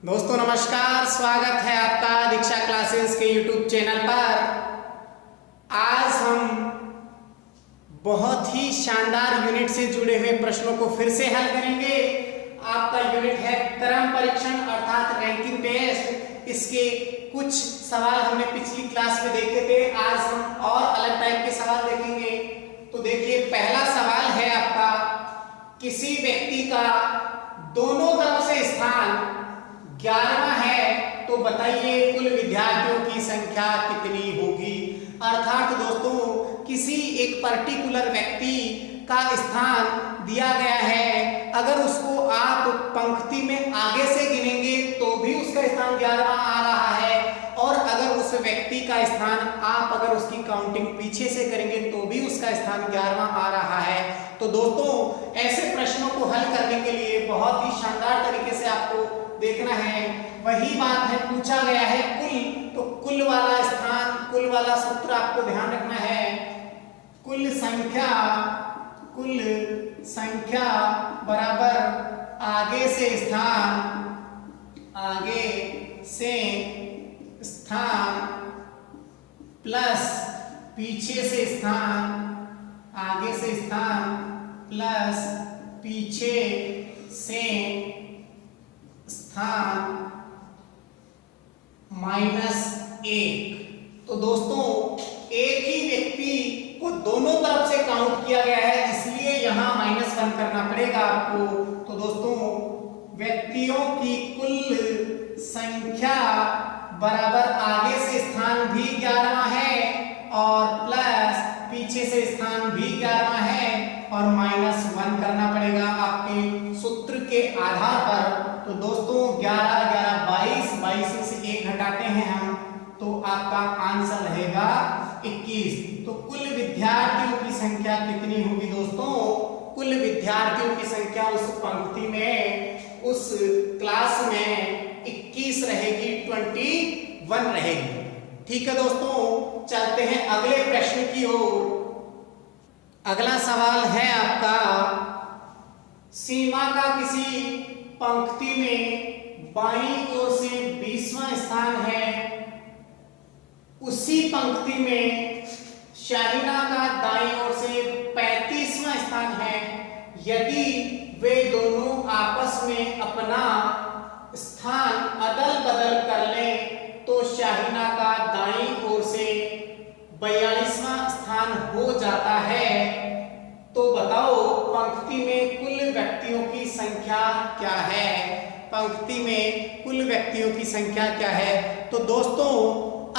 दोस्तों नमस्कार, स्वागत है आपका दीक्षा क्लासेस के YouTube चैनल पर। आज हम बहुत ही शानदार यूनिट से जुड़े हुए प्रश्नों को फिर से हल करेंगे। आपका यूनिट है क्रम परीक्षण अर्थात रैंकिंग टेस्ट। इसके कुछ सवाल हमने पिछली क्लास में देखे थे, आज हम और अलग टाइप के सवाल देखेंगे। तो देखिए, पहला सवाल है आपका, किसी व्यक्ति का दोनों तरफ से स्थान 11वां है तो बताइए कुल विद्यार्थियों की संख्या कितनी होगी। अर्थात दोस्तों, किसी एक पर्टिकुलर व्यक्ति का स्थान दिया गया है, अगर उसको आप पंक्ति में आगे से गिनेंगे तो भी उसका स्थान 11वां आ रहा है, और अगर उस व्यक्ति का स्थान आप अगर उसकी काउंटिंग पीछे से करेंगे तो भी उसका स्थान 11वां आ रहा है। तो दोस्तों, ऐसे प्रश्नों को हल करने के लिए बहुत ही शानदार तरीके से आपको देखना है। वही बात है, पूछा गया है कुल, तो कुल वाला स्थान, कुल वाला सूत्र आपको ध्यान रखना है। कुल संख्या बराबर आगे से स्थान प्लस पीछे से स्थान, आगे से स्थान प्लस पीछे से स्थान -1। तो दोस्तों, एक ही व्यक्ति को दोनों तरफ से काउंट किया गया है, इसलिए यहां -1 करना पड़ेगा आपको। तो दोस्तों, व्यक्तियों की कुल संख्या बराबर आगे से स्थान भी 11वां है और प्लस पीछे से स्थान भी 11वां है और -1 करना पड़ेगा आपके सूत्र के आधार पर। तो दोस्तों, 11 11 22, 22 से 1 घटाते हैं हम, तो आपका आंसर रहेगा 21। तो कुल विद्यार्थियों की संख्या कितनी होगी दोस्तों? कुल विद्यार्थियों की संख्या उस पंक्ति में, उस क्लास में 21 रहेगी, 21 रहेगी। ठीक है दोस्तों, चलते हैं अगले प्रश्न की ओर। अगला सवाल है आपका, सीमा का किसी पंक्ति में बाईं ओर से 20वां स्थान है, उसी पंक्ति में शाहिना का दाईं ओर से 35वां स्थान है। यदि वे दोनों आपस में अपना स्थान अदल बदल कर लें तो शाहिना का दाईं ओर से 42वां स्थान हो जाता है। तो बताओ पंक्ति में कुल व्यक्तियों की संख्या क्या है? पंक्ति में कुल व्यक्तियों की संख्या क्या है? तो दोस्तों,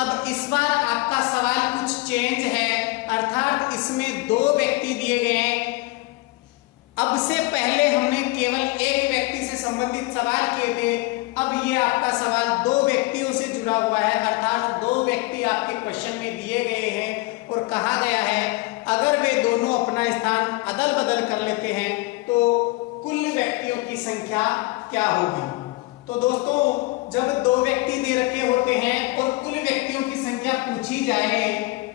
अब इस बार आपका सवाल कुछ चेंज है, अर्थात इसमें 2 व्यक्ति दिए गए हैं। अब से पहले हमने केवल एक व्यक्ति से संबंधित सवाल किए थे, अब ये आपका सवाल 2 व्यक्तियों से जुड़ा हुआ है, अर्थात 2 व्यक्ति आपके क्वेश्चन में दिए गए हैं और कहा गया है अगर वे दोनों अपना स्थान अदल बदल कर लेते हैं तो कुल व्यक्तियों की संख्या क्या होगी। तो दोस्तों, जब 2 व्यक्ति दे रखे होते हैं और कुल व्यक्तियों की संख्या पूछी जाए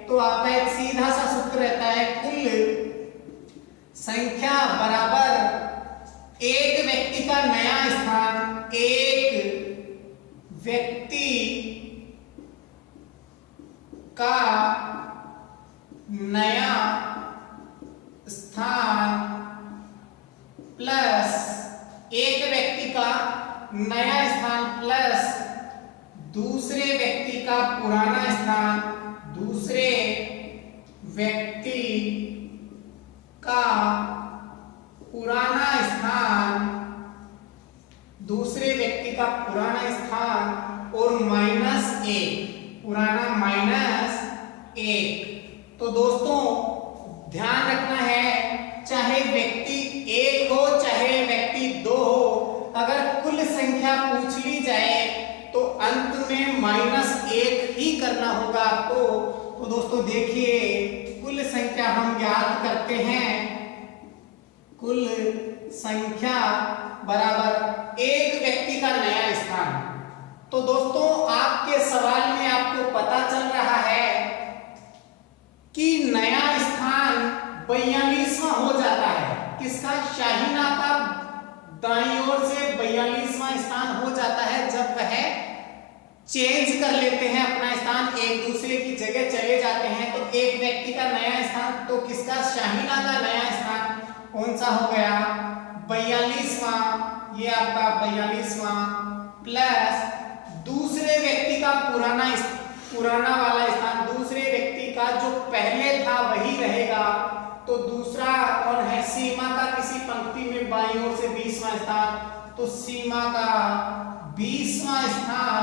तो आपका एक सीधा सा सूत्र रहता है, कुल संख्या बराबर एक व्यक्ति का नया स्थान, एक व्यक्ति का नया स्थान प्लस एक व्यक्ति का नया स्थान प्लस दूसरे व्यक्ति का पुराना स्थान, दूसरे व्यक्ति का पुराना स्थान, दूसरे व्यक्ति का पुराना स्थान और -1, पुराना -1। तो दोस्तों, ध्यान रखना है, चाहे व्यक्ति 1 हो चाहे व्यक्ति 2 हो, अगर कुल संख्या पूछ ली जाए तो अंत में -1 ही करना होगा आपको। तो दोस्तों देखिए, कुल संख्या हम ज्ञात करते हैं, कुल संख्या बराबर एक व्यक्ति का नया स्थान। तो दोस्तों, आपके सवाल में आपको पता चल रहा है कि नया स्थान 42वां हो जाता है। किसका? शाहिना का दाईं ओर से 42वां स्थान हो जाता है जब चेंज कर लेते हैं अपना स्थान, एक दूसरे की जगह चले जाते हैं, तो एक व्यक्ति का नया स्थान, तो किसका, शाहीना का नया स्थान कौन सा हो गया, 42वां, ये आपका 42वां प्लस दूसरे व्यक्ति का पुराना वाला स्थान, दूसरे व्यक्ति का जो पहले था वही रहेगा। तो दूसरा कौन है, सीमा का किसी पंक्ति में बाईं ओर से 20वां स्थान, तो सीमा का 20वां स्थान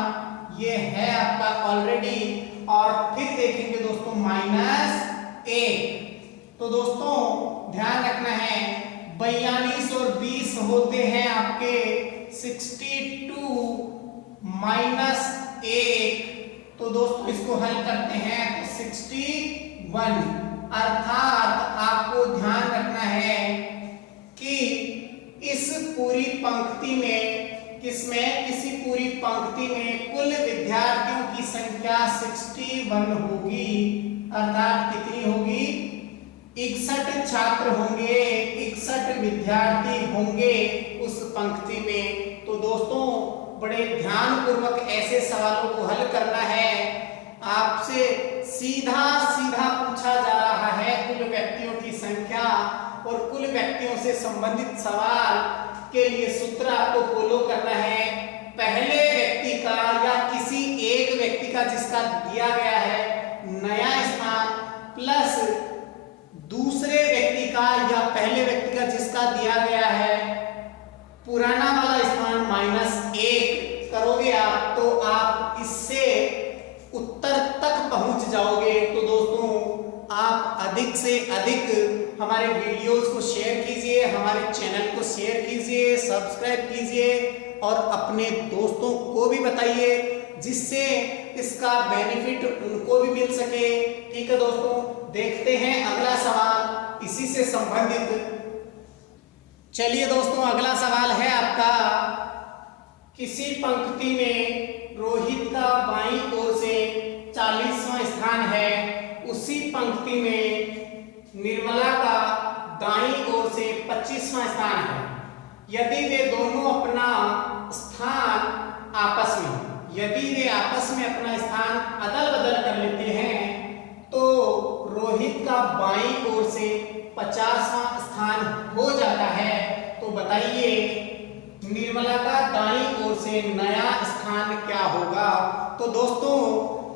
ये है आपका ऑलरेडी। और फिर देखेंगे दोस्तों -1, तो दोस्तों ध्यान रखना है 42 और 20 होते हैं आपके 62 -1, तो दोस्तों इसको हल करते हैं तो 61, अर्थात आपको ध्यान रखना है कि इस पूरी पंक्ति में, किसमें, किसी पूरी पंक्ति में कुल विद्यार्थियों की संख्या 61 होगी, अर्थात कितनी होगी, 61 छात्र होंगे, 61 विद्यार्थी होंगे उस पंक्ति में। तो दोस्तों बड़े ध्यानपूर्वक ऐसे सवालों को हल करना है। आपसे सीधा सीधा पूछा जा रहा है कुल व्यक्तियों की संख्या, और कुल व्यक्तियों से संबंधित सवाल के लिए सूत्र आपको फॉलो करना है। पहले व्यक्ति का या किसी एक व्यक्ति का जिसका दिया गया है नया स्थान, प्लस दूसरे व्यक्ति का या पहले व्यक्ति का जिसका दिया गया है पुराना वाला स्थान -1 करोगे आप, तो आप इससे उत्तर तक पहुंच जाओगे। तो दोस्तों आप अधिक से अधिक हमारे वीडियोस को शेयर कीजिए, हमारे चैनल को शेयर कीजिए, सब्सक्राइब कीजिए और अपने दोस्तों को भी बताइए, जिससे इसका बेनिफिट उनको भी मिल सके। ठीक है दोस्तों, देखते हैं अगला सवाल इसी से संबंधित। चलिए दोस्तों, अगला सवाल है आपका, किसी पंक्ति में रोहित का बाईं ओर से 40वां स्थान है, उसी पंक्ति में निर्मला का दाईं ओर से 25वां स्थान है। यदि वे दोनों अपना स्थान आपस में, यदि वे आपस में अपना स्थान अदल बदल कर लेते हैं, तो रोहित का बाईं ओर से 50वां स्थान हो जाता है। तो बताइए निर्मला का दाईं ओर से नया स्थान क्या होगा। तो दोस्तों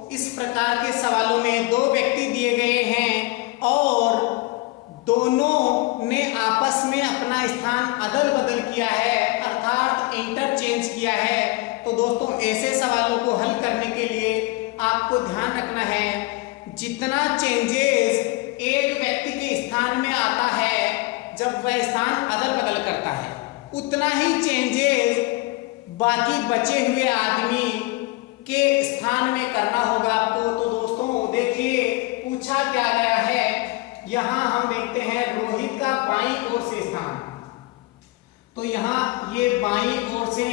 इस प्रकार के सवालों में दो व्यक्ति दिए गए हैं और दोनों ने आपस में अपना स्थान अदल बदल किया है, अर्थात इंटरचेंज किया है। तो दोस्तों ऐसे सवालों को हल करने के लिए आपको ध्यान रखना है, जितना चेंजेस एक व्यक्ति के स्थान में आता है जब वह स्थान अदल बदल करता है, उतना ही चेंजेस बाकी बचे हुए आदमी के स्थान में करना होगा आपको। तो दोस्तों देखिए पूछा क्या गया है, यहां हम देखते हैं रोहित का बाईं ओर से स्थान, तो यहां ये बाईं ओर से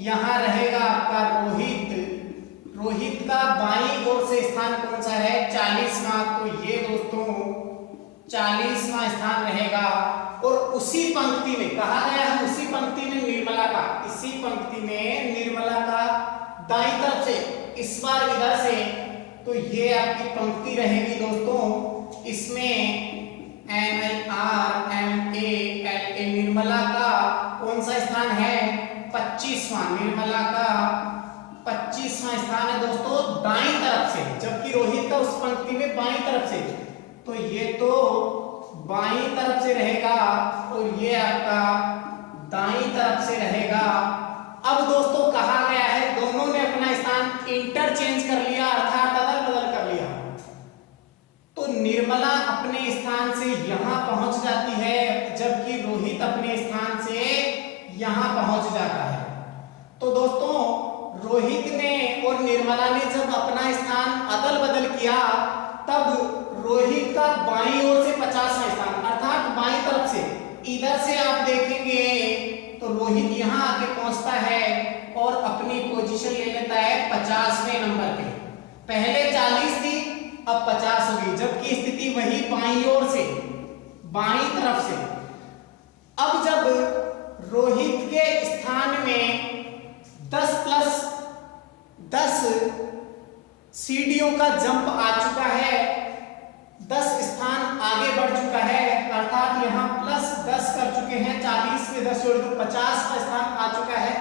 यहां रहेगा आपका रोहित का बाईं ओर से स्थान कौन सा है, 40वां, तो ये दोस्तों 40वां स्थान रहेगा। और उसी पंक्ति में कहा गया है, उसी पंक्ति में निर्मला का, इसी पंक्ति में निर्मला का दाईं तरफ से, इस बार इधर से, तो ये आपकी पंक्ति रहेगी दोस्तों। इसमें NIRMALA निर्मला का कौन सा स्थान है, 25वां, निर्मला का 25वां स्थान है दोस्तों दाईं तरफ से, जबकि रोहित का उस पंक्ति में बाईं तरफ से, तो ये तो बाईं तरफ से रहेगा और ये आपका दाईं तरफ से रहेगा। अब दोस्तों कहा गया है दोनों ने अपना स्थान इंटरचेंज कर लिया, अर्थात अदल बदल कर लिया, तो निर्मला अपने स्थान से यहां पहुंच जाती है, जबकि रोहित अपने स्थान से यहां पहुंच जाता है। तो दोस्तों रोहित ने और निर्मला ने जब अपना स्थान अदल बदल किया, तब रोहित का बाईं ओर से 50वां स्थान, अर्थात बाईं तरफ से, इधर से आप देखेंगे तो रोहित यहां आके पहुंचता है और अपनी पोजीशन ले लेता है 50वें नंबर पे। पहले 40 थी, अब 50 होगी, जबकि स्थिति वही बाईं ओर से, बाईं तरफ से। अब जब रोहित के स्थान में 10 + 10 सीढ़ियों का जंप आ चुका है, 10 स्थान आगे बढ़ चुका है, अर्थात यहाँ +10 कर चुके हैं, 40 में 10 जोड़ दो 50 का स्थान आ चुका है।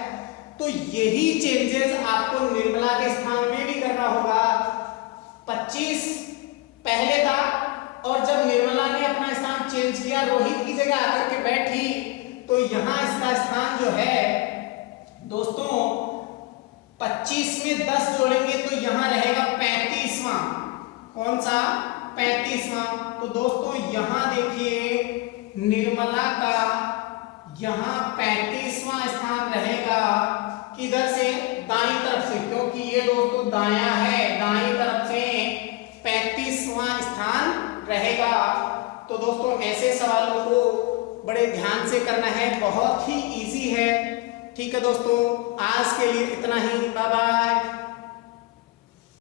तो यही चेंजेस आपको निर्मला के स्थान में भी करना होगा। 25 पहले था और जब निर्मला ने अपना स्थान चेंज किया, रोहित की जगह आकर के बैठी, तो यहाँ इसका स्थान जो है दोस्तों 25 में 10 जोड़ेंगे तो यहाँ रहेगा 35वां। कौन सा? 35वां। तो दोस्तों यहाँ देखिए निर्मला का यहाँ 35वां स्थान रहेगा, किधर से? दाईं तरफ से, क्योंकि ये दोस्तों दायां है, दाईं तरफ से 35वां स्थान रहेगा। तो दोस्तों ऐसे सवालों को बड़े ध्यान से करना है, बहुत ही इजी है। ठीक है दोस्तों, आज के लिए